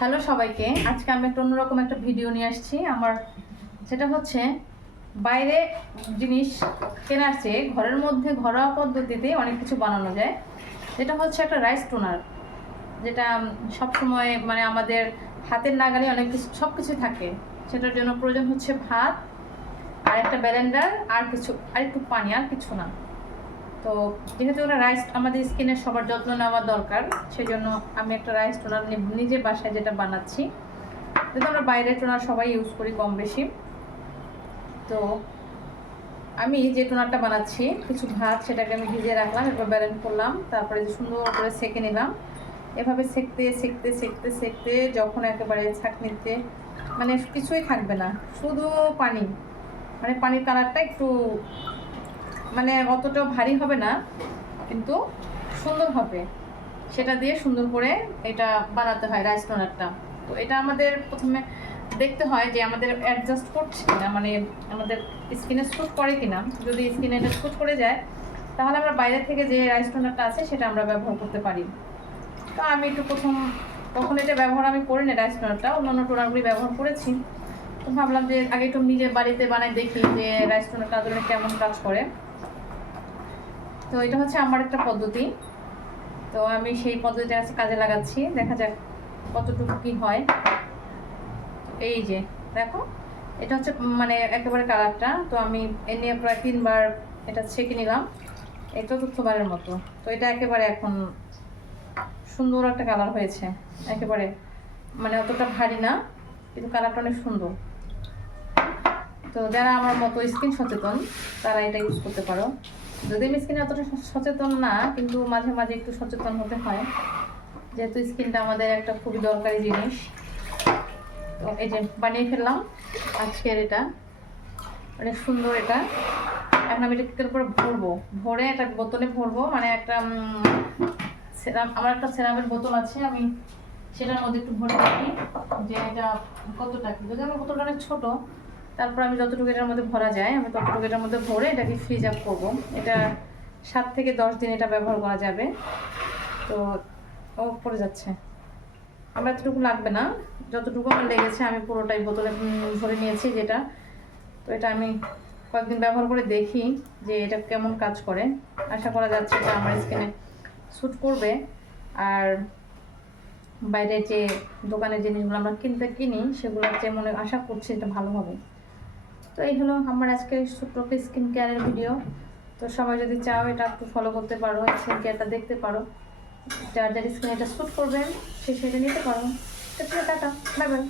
Hello সবাইকে, আজকে আমি একটা অন্যরকম একটা ভিডিও নিয়ে আসছি। আমার সেটা হচ্ছে, বাইরে জিনিস কেনার চেয়ে ঘরের মধ্যে ঘরোয়া পদ্ধতিতে অনেক কিছু বানানো যায়। যেটা হচ্ছে একটা রাইস টোনার যেটা সব সময় মানে আমাদের হাতের নাগালে অনেক কিছু সব কিছু থাকে। সেটার জন্য প্রয়োজন হচ্ছে ভাত আর একটা ব্যালেন্ডার আর কিছু আর একটু পানি, আর কিছু না। তো যেহেতু ওরা রাইস আমাদের স্কিনের সবার যত্ন নেওয়া দরকার সেই জন্য আমি একটা রাইস টোনার নিজে বাসায় যেটা বানাচ্ছি। যেহেতু আমরা বাইরের টোনার সবাই ইউজ করি কম বেশি। তো আমি যে টোনারটা বানাচ্ছি, কিছু ভাত সেটাকে আমি ভিজিয়ে রাখলাম, এরপর ব্যালেন্স করলাম, তারপরে সুন্দর করে সেঁকে নিলাম। এভাবে সেঁকতে, সেকতে সেকতে সেকতে যখন একেবারে ছাঁকনিতে মানে কিছুই থাকবে না, শুধু পানি। মানে পানির কালারটা একটু মানে অতটা ভারী হবে না, কিন্তু সুন্দর হবে। সেটা দিয়ে সুন্দর করে এটা বানাতে হয় রাইস টোনারটা তো এটা আমাদের প্রথমে দেখতে হয় যে আমাদের অ্যাডজাস্ট করছে কিনা মানে আমাদের স্কিনে স্যুট করে কিনা। যদি স্কিনে এটা স্যুট করে যায়, তাহলে আমরা বাইরে থেকে যে রাইস টোনারটা আছে, সেটা আমরা ব্যবহার করতে পারি। তো আমি একটু প্রথম, তখন এটা ব্যবহার আমি করি করিনি রাইস টোনারটা অন্যান্য টোনারগুলি ব্যবহার করেছি। তো ভাবলাম যে আগে একটু নিজে বাড়িতে বানাই দেখি যে রাইস টোনারটা আসলে কেমন কাজ করে। তো এটা হচ্ছে আমার একটা পদ্ধতি। তো আমি সেই পদ্ধতিটা আজকে কাজে লাগাচ্ছি। দেখা যাক কতটুকু কি হয়। এই যে, দেখো, এটা হচ্ছে মানে একেবারে কালারটা। তো আমি এ নিয়ে প্রায় তিনবার এটা ছেঁকে নিলাম। এই চতুর্থবারের মতো। তো এটা একেবারে এখন সুন্দর একটা কালার হয়েছে। একেবারে মানে অতটা ভারী না, কিন্তু কালারটা অনেক সুন্দর। তো যারা আমার মতো স্কিন সচেতন, তারা এটা ইউজ করতে পারো। যদি আমি স্কিনে অতটা সচেতন না, কিন্তু মাঝে মাঝে একটু সচেতন হতে হয়। যেহেতু স্কিনটা আমাদের একটা খুবই দরকারি জিনিস। তো এই যে বানিয়ে ফেললাম, আজকের এটা। অনেক সুন্দর এটা। এখন আমি এটা করে ভরবো। ভরে একটা বোতলে ভরবো মানে একটা আমার একটা সেরামের বোতল আছে, আমি সেটার মধ্যে একটু ভরে রাখি। যে এটা কতটা কি? যদি আমার বোতলটা অনেক ছোটো তারপর আমি যতটুকু এটার মধ্যে ভরা যায়, আমি ততটুকু এটার মধ্যে ভরে এটাকে ফ্রিজ আপ করব। এটা সাত থেকে দশ দিন এটা ব্যবহার করা যাবে। তো ও পড়ে যাচ্ছে। আমার এতটুকু লাগবে না। যতটুকু আমার লেগেছে, আমি পুরোটাই বোতলে ভরে নিয়েছি যেটা। তো এটা আমি কয়েকদিন ব্যবহার করে দেখি যে এটা কেমন কাজ করে। আশা করা যাচ্ছে যে আমার স্কিনে স্যুট করবে। আর বাইরে যে দোকানের জিনিসগুলো আমরা কিনতে কিনি, সেগুলোর চেয়ে মনে আশা করছি এটা ভালো হবে। তো এই হলো আমার আজকে ছোট্ট স্কিন কেয়ারের ভিডিও তো সবাই যদি চাও, এটা একটু ফলো করতে পারো স্কিন কেয়ারটা দেখতে পারো। যার যার স্কিন এটা শ্যুট করবেন সে সেটা নিতে পারো। Tata bye bye